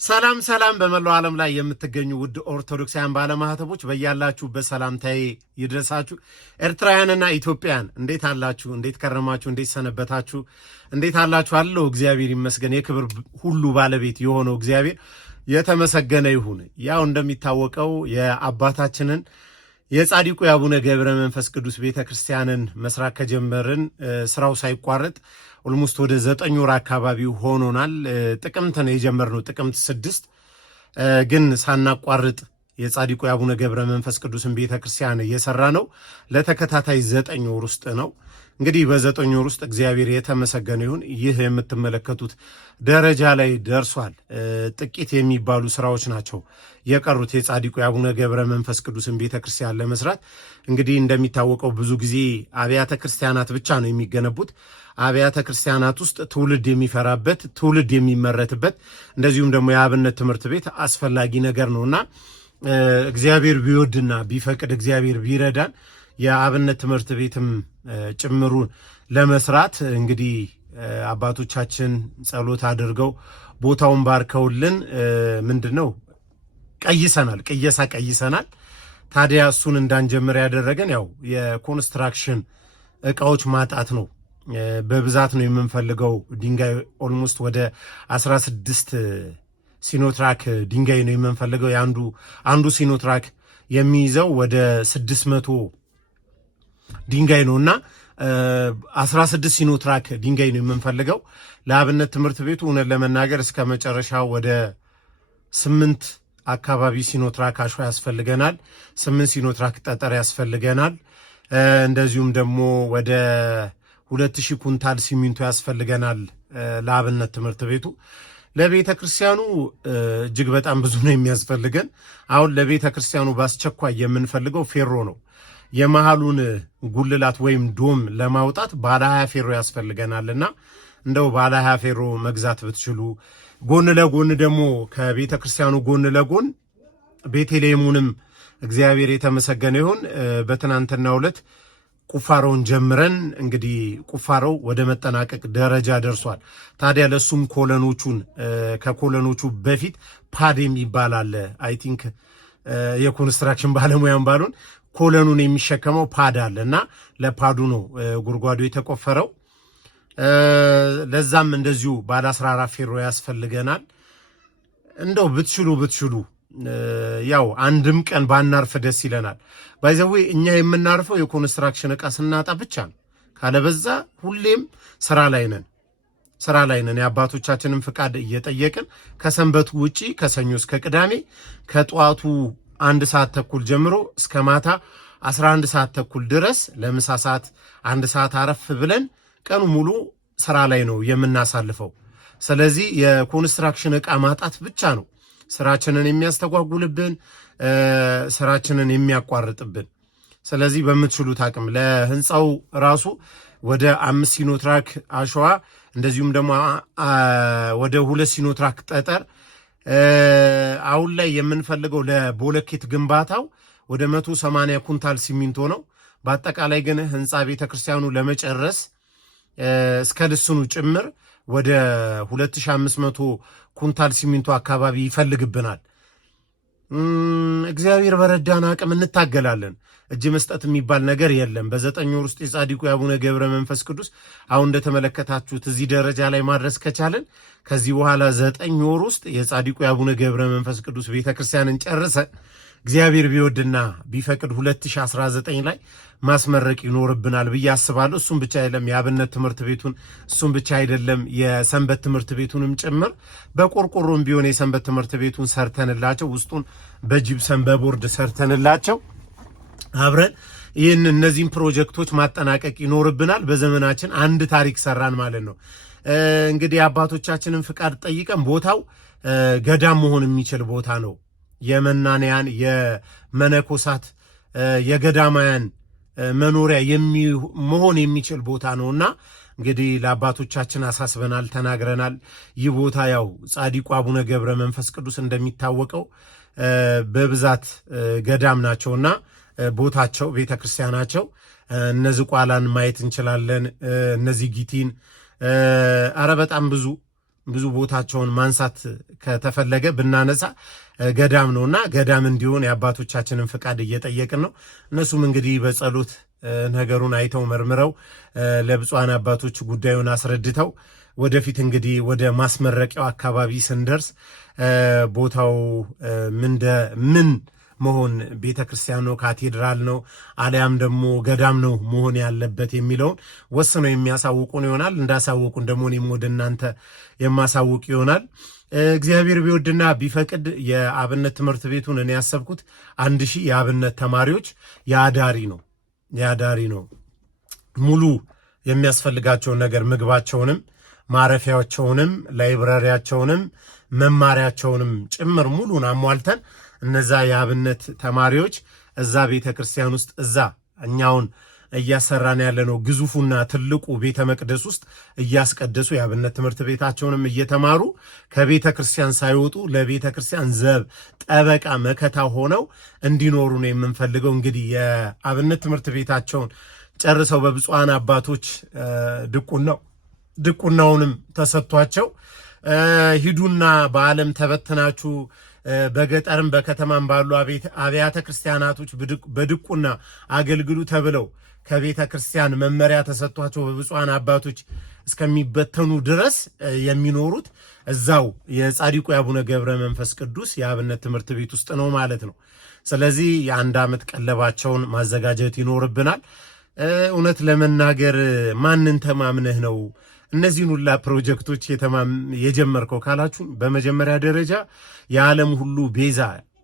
ሰላም ሰላም በመላው ዓለም ላይ የምትገኙ ውድ ኦርቶዶክሳውያን ባለማህተቦች በያላችሁበት ሰላምታዬ ይድረሳችሁ። ኤርትራውያንና ኢትዮጵያን እንዴት አላችሁ? እንዴት ከረማችሁ? እንዴት ሰነበታችሁ? እንዴት አላችሁ? አለው እግዚአብሔር ይመስገን። የክብር ሁሉ ባለቤት የሆነው እግዚአብሔር የተመሰገነ ይሁን። ያው እንደሚታወቀው የአባታችንን የጻድቁ የአቡነ ገብረ መንፈስ ቅዱስ ቤተክርስቲያንን መስራት ከጀመርን ስራው ሳይቋረጥ ኦልሞስት ወደ 9 ወር አካባቢ ሆኖናል። ጥቅምት ነው የጀመርነው፣ ጥቅምት 6 ግን ሳናቋርጥ የጻድቁ የአቡነ ገብረ መንፈስ ቅዱስን ቤተክርስቲያን እየሰራ ነው ለተከታታይ 9 ወር ውስጥ ነው። እንግዲህ በ9 ወር ውስጥ እግዚአብሔር የተመሰገነ ይሁን። ይህ የምትመለከቱት ደረጃ ላይ ደርሷል። ጥቂት የሚባሉ ስራዎች ናቸው የቀሩት የጻድቁ የአቡነ ገብረ መንፈስ ቅዱስን ቤተክርስቲያን ለመስራት። እንግዲህ እንደሚታወቀው ብዙ ጊዜ አብያተ ክርስቲያናት ብቻ ነው የሚገነቡት። አብያተ ክርስቲያናት ውስጥ ትውልድ የሚፈራበት ትውልድ የሚመረትበት እንደዚሁም ደግሞ የአብነት ትምህርት ቤት አስፈላጊ ነገር ነውና እግዚአብሔር ቢወድና ቢፈቅድ እግዚአብሔር ቢረዳን የአብነት ትምህርት ቤትም ጭምሩን ለመስራት እንግዲህ አባቶቻችን ጸሎት አድርገው ቦታውን ባርከውልን ምንድነው ቅየሳ ቀይሰናል። ታዲያ እሱን እንዳንጀምር ያደረገን ያው የኮንስትራክሽን እቃዎች ማጣት ነው። በብዛት ነው የምንፈልገው ድንጋይ። ኦልሞስት ወደ 16 ሲኖትራክ ድንጋይ ነው የምንፈልገው። አንዱ ሲኖትራክ የሚይዘው ወደ 600 ድንጋይ ነውና 16 ሲኖትራክ ድንጋይ ነው የምንፈልገው ለአብነት ትምህርት ቤቱ። እውነት ለመናገር እስከ መጨረሻው ወደ 8 አካባቢ ሲኖትራክ አሸዋ ያስፈልገናል። 8 ሲኖትራክ ጠጠር ያስፈልገናል። እንደዚሁም ደግሞ ወደ 2000 ኩንታል ሲሚንቶ ያስፈልገናል ለአብነት ትምህርት ቤቱ። ለቤተ ክርስቲያኑ እጅግ በጣም ብዙ ነው የሚያስፈልገን። አሁን ለቤተ ክርስቲያኑ በአስቸኳይ የምንፈልገው ፌሮ ነው። የመሃሉን ጉልላት ወይም ዶም ለማውጣት ባለ 20 ፌሮ ያስፈልገናልና እንደው ባለ 20 ፌሮ መግዛት ብትችሉ፣ ጎን ለጎን ደግሞ ከቤተ ክርስቲያኑ ጎን ለጎን ቤተልሔሙንም እግዚአብሔር የተመሰገነ ይሁን በትናንትናው ዕለት ቁፋሮውን ጀምረን እንግዲህ ቁፋሮው ወደ መጠናቀቅ ደረጃ ደርሷል። ታዲያ ለሱም ከኮለኖቹ በፊት ፓድ የሚባል አለ። አይ ቲንክ የኮንስትራክሽን ባለሙያን ባሉን ኮለኑን የሚሸከመው ፓድ አለ እና ለፓዱ ነው ጉድጓዱ የተቆፈረው። ለዛም እንደዚሁ ባለ 14 ፌሮ ያስፈልገናል። እንደው ብትችሉ ያው አንድም ቀን ባናርፍ ደስ ይለናል። ባይዘዌ እኛ የምናርፈው የኮንስትራክሽን ዕቃ ስናጣ ብቻ ነው። ካለበዛ ሁሌም ስራ ላይ ነን። የአባቶቻችንን ፍቃድ እየጠየቅን ከሰንበቱ ውጪ ከሰኞ እስከ ቅዳሜ ከጠዋቱ 1 ሰዓት ተኩል ጀምሮ እስከ ማታ 11 ሰዓት ተኩል ድረስ ለምሳ ሰዓት 1 ሰዓት አረፍ ብለን ቀኑ ሙሉ ስራ ላይ ነው የምናሳልፈው። ስለዚህ የኮንስትራክሽን ዕቃ ማጣት ብቻ ነው ስራችንን የሚያስተጓጉልብን፣ ስራችንን የሚያቋርጥብን። ስለዚህ በምትችሉት አቅም ለህንፃው ራሱ ወደ 5 ሲኖትራክ አሸዋ እንደዚሁም ደግሞ ወደ 2 ሲኖትራክ ጠጠር አሁን ላይ የምንፈልገው ለቦለኬት ግንባታው ወደ 180 ኩንታል ሲሚንቶ ነው። በአጠቃላይ ግን ህንፃ ቤተክርስቲያኑ ለመጨረስ እስከ ልስኑ ጭምር ወደ 2500 ኩንታል ሲሚንቶ አካባቢ ይፈልግብናል። እግዚአብሔር በረዳን አቅም እንታገላለን። እጅ መስጠት የሚባል ነገር የለም። በ9 ወር ውስጥ የጻድቁ የአቡነ ገብረ መንፈስ ቅዱስ አሁን እንደተመለከታችሁት እዚህ ደረጃ ላይ ማድረስ ከቻለን ከዚህ በኋላ 9 ወር ውስጥ የጻድቁ የአቡነ ገብረ መንፈስ ቅዱስ ቤተክርስቲያንን ጨርሰ እግዚአብሔር ቢወድና ቢፈቅድ 2019 ላይ ማስመረቅ ይኖርብናል ብዬ አስባለሁ። እሱም ብቻ አይደለም የአብነት ትምህርት ቤቱን፣ እሱም ብቻ አይደለም የሰንበት ትምህርት ቤቱንም ጭምር በቆርቆሮም ቢሆን የሰንበት ትምህርት ቤቱን ሰርተንላቸው ውስጡን በጂፕሰን በቦርድ ሰርተንላቸው አብረን እነዚህን ፕሮጀክቶች ማጠናቀቅ ይኖርብናል። በዘመናችን አንድ ታሪክ ሰራን ማለት ነው። እንግዲህ አባቶቻችንን ፍቃድ ጠይቀን ቦታው ገዳም መሆን የሚችል ቦታ ነው። የመናንያን የመነኮሳት የገዳማያን መኖሪያ መሆን የሚችል ቦታ ነውና እንግዲህ ለአባቶቻችን አሳስበናል፣ ተናግረናል። ይህ ቦታ ያው ጻድቁ አቡነ ገብረ መንፈስ ቅዱስ እንደሚታወቀው በብዛት ገዳም ናቸውና ቦታቸው ቤተክርስቲያናቸው እነዚህ ቋላን ማየት እንችላለን። እነዚህ ጊቲን በጣም ብዙ ብዙ ቦታቸውን ማንሳት ከተፈለገ ብናነሳ ገዳም ነውና ገዳም እንዲሆን የአባቶቻችንን ፍቃድ እየጠየቅን ነው። እነሱም እንግዲህ በጸሎት ነገሩን አይተው መርምረው ለብፁዓን አባቶች ጉዳዩን አስረድተው ወደፊት እንግዲህ ወደ ማስመረቂያው አካባቢ ስንደርስ ቦታው ምን መሆን ቤተ ክርስቲያን ነው፣ ካቴድራል ነው፣ አሊያም ደግሞ ገዳም ነው መሆን ያለበት የሚለውን ወስነው የሚያሳውቁን ይሆናል። እንዳሳውቁን ደግሞ እኔም ወደ እናንተ የማሳውቅ ይሆናል። እግዚአብሔር ቢወድና ቢፈቅድ የአብነት ትምህርት ቤቱን እኔ ያሰብኩት 1000 የአብነት ተማሪዎች የአዳሪ ነው ሙሉ የሚያስፈልጋቸውን ነገር ምግባቸውንም፣ ማረፊያቸውንም፣ ላይብራሪያቸውንም፣ መማሪያቸውንም ጭምር ሙሉን አሟልተን እነዛ የአብነት ተማሪዎች እዛ ቤተ ክርስቲያን ውስጥ እዛ እኛውን እያሰራን ያለነው ግዙፉና ትልቁ ቤተ መቅደስ ውስጥ እያስቀደሱ የአብነት ትምህርት ቤታቸውንም እየተማሩ ከቤተ ክርስቲያን ሳይወጡ ለቤተ ክርስቲያን ዘብ ጠበቃ መከታ ሆነው እንዲኖሩ ነው የምንፈልገው። እንግዲህ የአብነት ትምህርት ቤታቸውን ጨርሰው በብፁዓን አባቶች ድቁናውንም ተሰጥቷቸው ሂዱና በዓለም ተበትናችሁ በገጠርም በከተማም ባሉ አብያተ ክርስቲያናቶች በድቁና አገልግሉ ተብለው ከቤተ ክርስቲያን መመሪያ ተሰጥቷቸው በብፁዓን አባቶች እስከሚበተኑ ድረስ የሚኖሩት እዛው የጻድቁ የአቡነ ገብረ መንፈስ ቅዱስ የአብነት ትምህርት ቤት ውስጥ ነው ማለት ነው። ስለዚህ የ1 ዓመት ቀለባቸውን ማዘጋጀት ይኖርብናል። እውነት ለመናገር ማንን ተማምነህ ነው እነዚህን ሁላ ፕሮጀክቶች የጀመርከው ካላችሁ፣ በመጀመሪያ ደረጃ የዓለም ሁሉ ቤዛ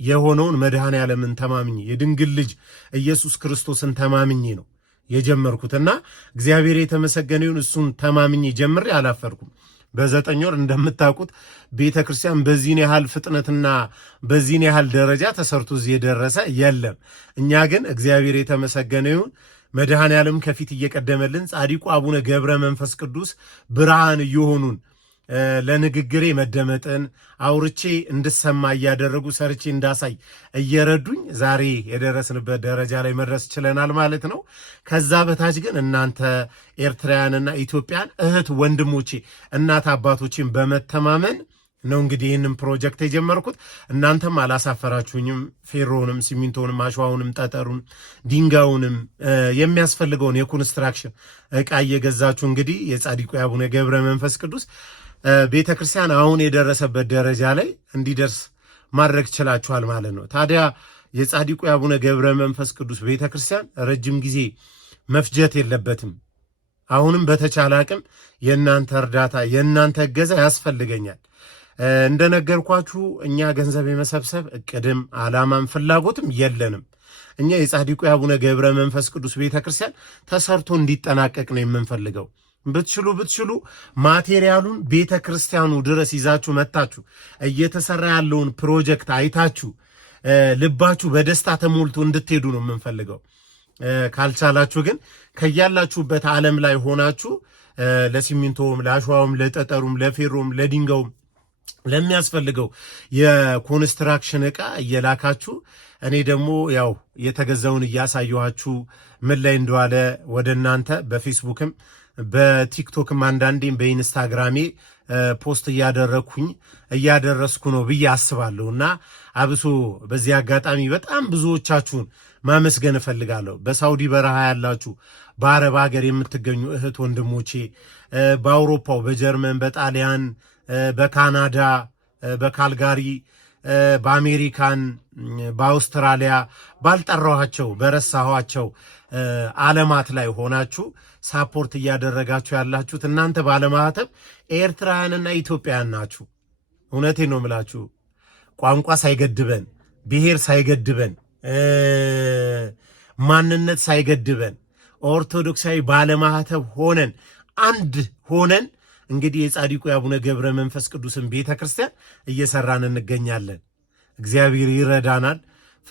የሆነውን መድኃኔ ዓለምን ተማምኜ የድንግል ልጅ ኢየሱስ ክርስቶስን ተማምኜ ነው የጀመርኩትና እግዚአብሔር የተመሰገነውን እሱን ተማምኜ ጀምሬ አላፈርኩም። በ9 ወር እንደምታውቁት ቤተ ክርስቲያን በዚህን ያህል ፍጥነትና በዚህን ያህል ደረጃ ተሰርቶ እዚህ የደረሰ የለም። እኛ ግን እግዚአብሔር የተመሰገነውን መድኃኔ ዓለም ከፊት እየቀደመልን ጻድቁ አቡነ ገብረ መንፈስ ቅዱስ ብርሃን እየሆኑን ለንግግሬ መደመጥን አውርቼ እንድሰማ እያደረጉ ሰርቼ እንዳሳይ እየረዱኝ ዛሬ የደረስንበት ደረጃ ላይ መድረስ ችለናል ማለት ነው። ከዛ በታች ግን እናንተ ኤርትራውያንና ኢትዮጵያን እህት ወንድሞቼ፣ እናት አባቶችን በመተማመን ነው እንግዲህ ይህንን ፕሮጀክት የጀመርኩት። እናንተም አላሳፈራችሁኝም። ፌሮንም፣ ሲሚንቶንም፣ አሸዋውንም፣ ጠጠሩን፣ ድንጋዩንም የሚያስፈልገውን የኮንስትራክሽን እቃ እየገዛችሁ እንግዲህ የጻድቁ የአቡነ ገብረ መንፈስ ቅዱስ ቤተ ክርስቲያን አሁን የደረሰበት ደረጃ ላይ እንዲደርስ ማድረግ ችላችኋል ማለት ነው። ታዲያ የጻድቁ የአቡነ ገብረ መንፈስ ቅዱስ ቤተ ክርስቲያን ረጅም ጊዜ መፍጀት የለበትም። አሁንም በተቻለ አቅም የእናንተ እርዳታ የእናንተ እገዛ ያስፈልገኛል። እንደነገርኳችሁ እኛ ገንዘብ የመሰብሰብ እቅድም ዓላማም ፍላጎትም የለንም። እኛ የጻድቁ የአቡነ ገብረ መንፈስ ቅዱስ ቤተክርስቲያን ተሰርቶ እንዲጠናቀቅ ነው የምንፈልገው። ብትችሉ ማቴሪያሉን ቤተክርስቲያኑ ድረስ ይዛችሁ መታችሁ እየተሰራ ያለውን ፕሮጀክት አይታችሁ ልባችሁ በደስታ ተሞልቶ እንድትሄዱ ነው የምንፈልገው። ካልቻላችሁ ግን ከያላችሁበት ዓለም ላይ ሆናችሁ ለሲሚንቶም፣ ለአሸዋውም፣ ለጠጠሩም፣ ለፌሮም፣ ለድንጋውም ለሚያስፈልገው የኮንስትራክሽን ዕቃ እየላካችሁ እኔ ደግሞ ያው የተገዛውን እያሳየኋችሁ ምን ላይ እንደዋለ ወደ እናንተ በፌስቡክም በቲክቶክም አንዳንዴም በኢንስታግራሜ ፖስት እያደረስኩ ነው ብዬ አስባለሁ። እና አብሶ በዚህ አጋጣሚ በጣም ብዙዎቻችሁን ማመስገን እፈልጋለሁ። በሳውዲ በረሃ ያላችሁ፣ በአረብ ሀገር የምትገኙ እህት ወንድሞቼ፣ በአውሮፓው፣ በጀርመን፣ በጣሊያን፣ በካናዳ፣ በካልጋሪ፣ በአሜሪካን፣ በአውስትራሊያ ባልጠራኋቸው በረሳኋቸው ዓለማት ላይ ሆናችሁ ሳፖርት እያደረጋችሁ ያላችሁት እናንተ ባለማህተብ ኤርትራውያንና ኢትዮጵያውያን ናችሁ። እውነቴን ነው የምላችሁ። ቋንቋ ሳይገድበን፣ ብሔር ሳይገድበን፣ ማንነት ሳይገድበን ኦርቶዶክሳዊ ባለማህተብ ሆነን አንድ ሆነን እንግዲህ የጻድቁ የአቡነ ገብረ መንፈስ ቅዱስን ቤተ ክርስቲያን እየሰራን እንገኛለን። እግዚአብሔር ይረዳናል፣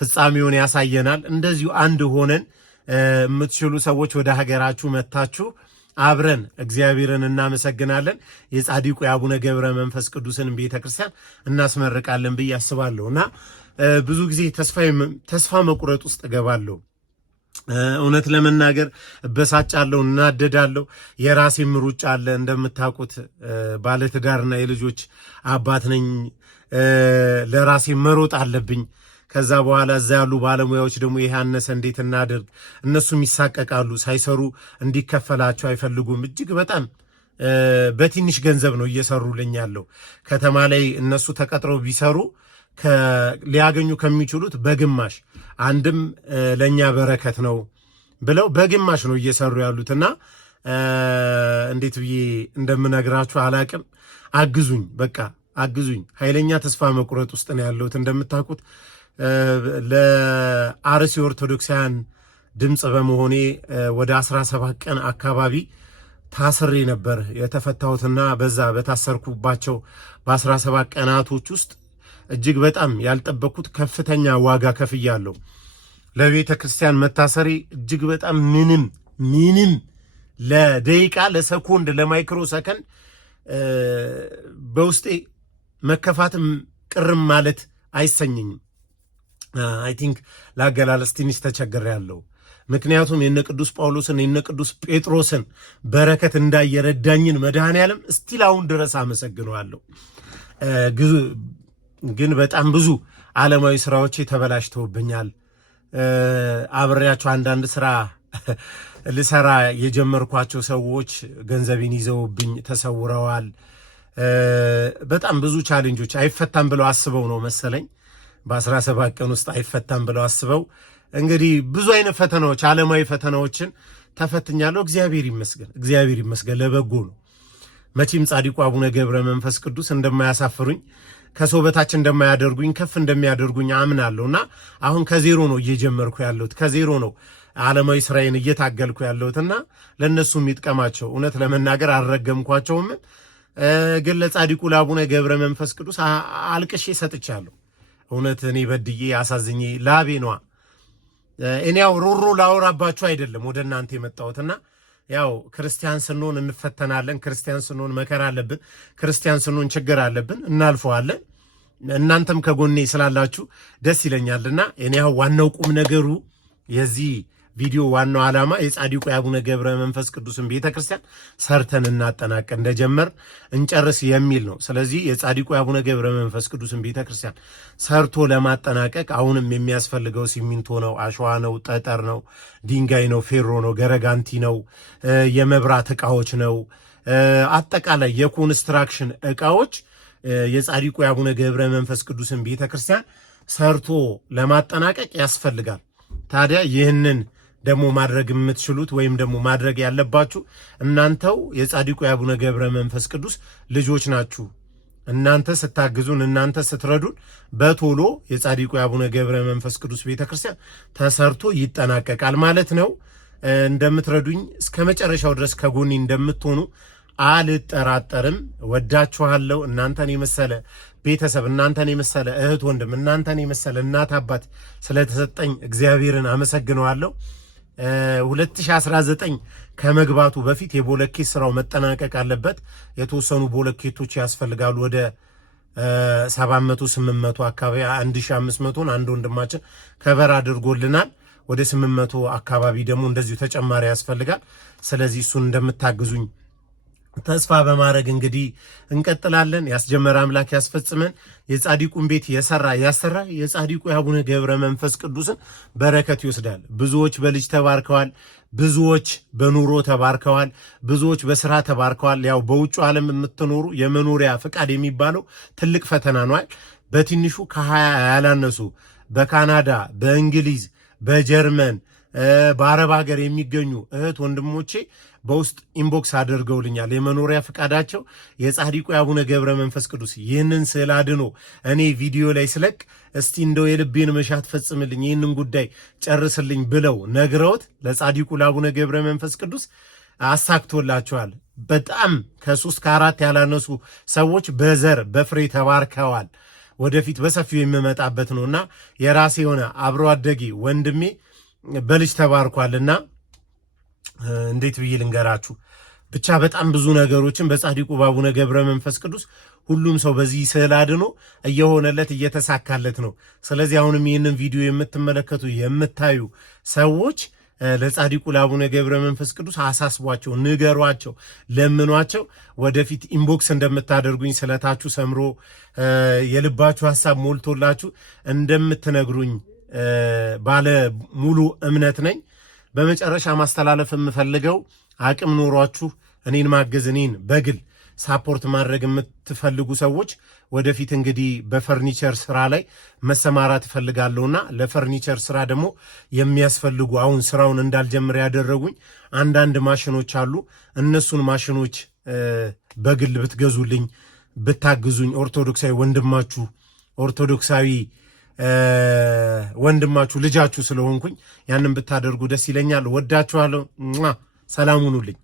ፍጻሜውን ያሳየናል። እንደዚሁ አንድ ሆነን የምትችሉ ሰዎች ወደ ሀገራችሁ መታችሁ አብረን እግዚአብሔርን እናመሰግናለን። የጻድቁ የአቡነ ገብረ መንፈስ ቅዱስን ቤተ ክርስቲያን እናስመርቃለን ብዬ አስባለሁ እና ብዙ ጊዜ ተስፋ መቁረጥ ውስጥ እገባለሁ። እውነት ለመናገር እበሳጫለሁ፣ እናደዳለሁ። የራሴም ሩጫ አለ እንደምታውቁት። ባለትዳርና የልጆች አባት ነኝ። ለራሴ መሮጥ አለብኝ። ከዛ በኋላ እዛ ያሉ ባለሙያዎች ደግሞ ይሄ አነሰ እንዴት እናድርግ? እነሱም ይሳቀቃሉ። ሳይሰሩ እንዲከፈላቸው አይፈልጉም። እጅግ በጣም በትንሽ ገንዘብ ነው እየሰሩልኝ ያለው። ከተማ ላይ እነሱ ተቀጥረው ቢሰሩ ሊያገኙ ከሚችሉት በግማሽ አንድም ለእኛ በረከት ነው ብለው በግማሽ ነው እየሰሩ ያሉትና እንዴት ብዬ እንደምነግራችሁ አላቅም። አግዙኝ፣ በቃ አግዙኝ። ኃይለኛ ተስፋ መቁረጥ ውስጥ ነው ያለሁት። እንደምታውቁት ለአርሲ ኦርቶዶክሳውያን ድምፅ በመሆኔ ወደ 17 ቀን አካባቢ ታስሬ ነበር የተፈታሁትና በዛ በታሰርኩባቸው በ17 ቀናቶች ውስጥ እጅግ በጣም ያልጠበቅኩት ከፍተኛ ዋጋ ከፍያለሁ። ለቤተ ክርስቲያን መታሰሪ እጅግ በጣም ምንም ለደቂቃ ለሰኮንድ ለማይክሮ ሰከንድ በውስጤ መከፋትም ቅርም ማለት አይሰኘኝም። አይ ቲንክ ለአገላለጽ ትንሽ ተቸግሬያለሁ። ምክንያቱም የነ ቅዱስ ጳውሎስን የነ ቅዱስ ጴጥሮስን በረከት እንዳየረዳኝን መድኃኔዓለም እስቲል አሁን ድረስ አመሰግነዋለሁ። ግን በጣም ብዙ ዓለማዊ ስራዎቼ ተበላሽተውብኛል። አብሬያቸው አንዳንድ ስራ ልሰራ የጀመርኳቸው ሰዎች ገንዘቤን ይዘውብኝ ተሰውረዋል። በጣም ብዙ ቻሌንጆች አይፈታም ብለው አስበው ነው መሰለኝ በ17 ቀን ውስጥ አይፈታም ብለው አስበው እንግዲህ ብዙ አይነት ፈተናዎች ዓለማዊ ፈተናዎችን ተፈትኛለሁ። እግዚአብሔር ይመስገን ለበጎ ነው። መቼም ጻድቁ አቡነ ገብረ መንፈስ ቅዱስ እንደማያሳፍሩኝ ከሰው በታች እንደማያደርጉኝ ከፍ እንደሚያደርጉኝ አምናለሁና አሁን ከዜሮ ነው እየጀመርኩ ያለሁት። ከዜሮ ነው ዓለማዊ ስራዬን እየታገልኩ ያለሁትና ለእነሱም ይጥቀማቸው። እውነት ለመናገር አልረገምኳቸውም፣ ግን ለጻድቁ ለአቡነ ገብረ መንፈስ ቅዱስ አልቅሼ ሰጥቻለሁ። እውነት እኔ በድዬ አሳዝኜ ላቤ ነዋ። እኔ ያው ሮሮ ላወራባችሁ አይደለም ወደ እናንተ የመጣሁትና ያው ክርስቲያን ስንሆን እንፈተናለን። ክርስቲያን ስንሆን መከራ አለብን። ክርስቲያን ስንሆን ችግር አለብን፣ እናልፈዋለን። እናንተም ከጎኔ ስላላችሁ ደስ ይለኛልና እኔ ያው ዋናው ቁም ነገሩ የዚህ ቪዲዮ ዋናው ዓላማ የጻድቁ የአቡነ ገብረ መንፈስ ቅዱስን ቤተክርስቲያን ሰርተን እናጠናቅ እንደጀመር እንጨርስ የሚል ነው። ስለዚህ የጻድቁ የአቡነ ገብረ መንፈስ ቅዱስን ቤተክርስቲያን ሰርቶ ለማጠናቀቅ አሁንም የሚያስፈልገው ሲሚንቶ ነው፣ አሸዋ ነው፣ ጠጠር ነው፣ ድንጋይ ነው፣ ፌሮ ነው፣ ገረጋንቲ ነው፣ የመብራት ዕቃዎች ነው፣ አጠቃላይ የኮንስትራክሽን ዕቃዎች የጻድቁ የአቡነ ገብረ መንፈስ ቅዱስን ቤተክርስቲያን ሰርቶ ለማጠናቀቅ ያስፈልጋል። ታዲያ ይህንን ደግሞ ማድረግ የምትችሉት ወይም ደግሞ ማድረግ ያለባችሁ እናንተው የጻድቁ የአቡነ ገብረ መንፈስ ቅዱስ ልጆች ናችሁ። እናንተ ስታግዙን፣ እናንተ ስትረዱን በቶሎ የጻድቁ የአቡነ ገብረ መንፈስ ቅዱስ ቤተክርስቲያን ተሰርቶ ይጠናቀቃል ማለት ነው። እንደምትረዱኝ እስከ መጨረሻው ድረስ ከጎኔ እንደምትሆኑ አልጠራጠርም። ወዳችኋለሁ። እናንተን የመሰለ ቤተሰብ፣ እናንተን የመሰለ እህት ወንድም፣ እናንተን የመሰለ እናት አባት ስለተሰጠኝ እግዚአብሔርን አመሰግነዋለሁ። 2019 ከመግባቱ በፊት የቦለኬት ስራው መጠናቀቅ አለበት። የተወሰኑ ቦለኬቶች ያስፈልጋሉ። ወደ 700 800 አካባቢ 1500ን አንድ ወንድማችን ከበር አድርጎልናል። ወደ 800 አካባቢ ደግሞ እንደዚሁ ተጨማሪ ያስፈልጋል። ስለዚህ እሱን እንደምታግዙኝ ተስፋ በማድረግ እንግዲህ እንቀጥላለን። ያስጀመረ አምላክ ያስፈጽመን። የጻድቁን ቤት የሰራ ያሰራ የጻድቁ የአቡነ ገብረ መንፈስ ቅዱስን በረከት ይወስዳል። ብዙዎች በልጅ ተባርከዋል። ብዙዎች በኑሮ ተባርከዋል። ብዙዎች በስራ ተባርከዋል። ያው በውጭ ዓለም የምትኖሩ የመኖሪያ ፍቃድ የሚባለው ትልቅ ፈተና ነው። በትንሹ ከ20 ያላነሱ በካናዳ፣ በእንግሊዝ፣ በጀርመን፣ በአረብ ሀገር የሚገኙ እህት ወንድሞቼ በውስጥ ኢንቦክስ አድርገውልኛል። የመኖሪያ ፍቃዳቸው የጻድቁ የአቡነ ገብረ መንፈስ ቅዱስ ይህንን ስዕል አድኖ እኔ ቪዲዮ ላይ ስለቅ እስቲ እንደው የልቤን መሻት ፈጽምልኝ፣ ይህንን ጉዳይ ጨርስልኝ ብለው ነግረውት ለጻድቁ ለአቡነ ገብረ መንፈስ ቅዱስ አሳክቶላቸዋል። በጣም ከ3 ከ4 ያላነሱ ሰዎች በዘር በፍሬ ተባርከዋል። ወደፊት በሰፊው የምመጣበት ነውና የራሴ የሆነ አብሮ አደጌ ወንድሜ በልጅ ተባርኳልና እንዴት ብዬ ልንገራችሁ። ብቻ በጣም ብዙ ነገሮችን በጻድቁ በአቡነ ገብረ መንፈስ ቅዱስ ሁሉም ሰው በዚህ ስዕል አድኖ እየሆነለት እየተሳካለት ነው። ስለዚህ አሁንም ይህንን ቪዲዮ የምትመለከቱ የምታዩ ሰዎች ለጻዲቁ ለአቡነ ገብረ መንፈስ ቅዱስ አሳስቧቸው፣ ንገሯቸው፣ ለምኗቸው። ወደፊት ኢንቦክስ እንደምታደርጉኝ ስለታችሁ ሰምሮ የልባችሁ ሐሳብ ሞልቶላችሁ እንደምትነግሩኝ ባለ ሙሉ እምነት ነኝ። በመጨረሻ ማስተላለፍ የምፈልገው አቅም ኖሯችሁ እኔን ማገዝ እኔን በግል ሳፖርት ማድረግ የምትፈልጉ ሰዎች ወደፊት እንግዲህ በፈርኒቸር ስራ ላይ መሰማራት እፈልጋለሁና ለፈርኒቸር ስራ ደግሞ የሚያስፈልጉ አሁን ስራውን እንዳልጀምር ያደረጉኝ አንዳንድ ማሽኖች አሉ። እነሱን ማሽኖች በግል ብትገዙልኝ ብታግዙኝ፣ ኦርቶዶክሳዊ ወንድማችሁ ኦርቶዶክሳዊ ወንድማችሁ ልጃችሁ ስለሆንኩኝ ያንን ብታደርጉ ደስ ይለኛል። ወዳችኋለሁ። ሰላም ሁኑልኝ።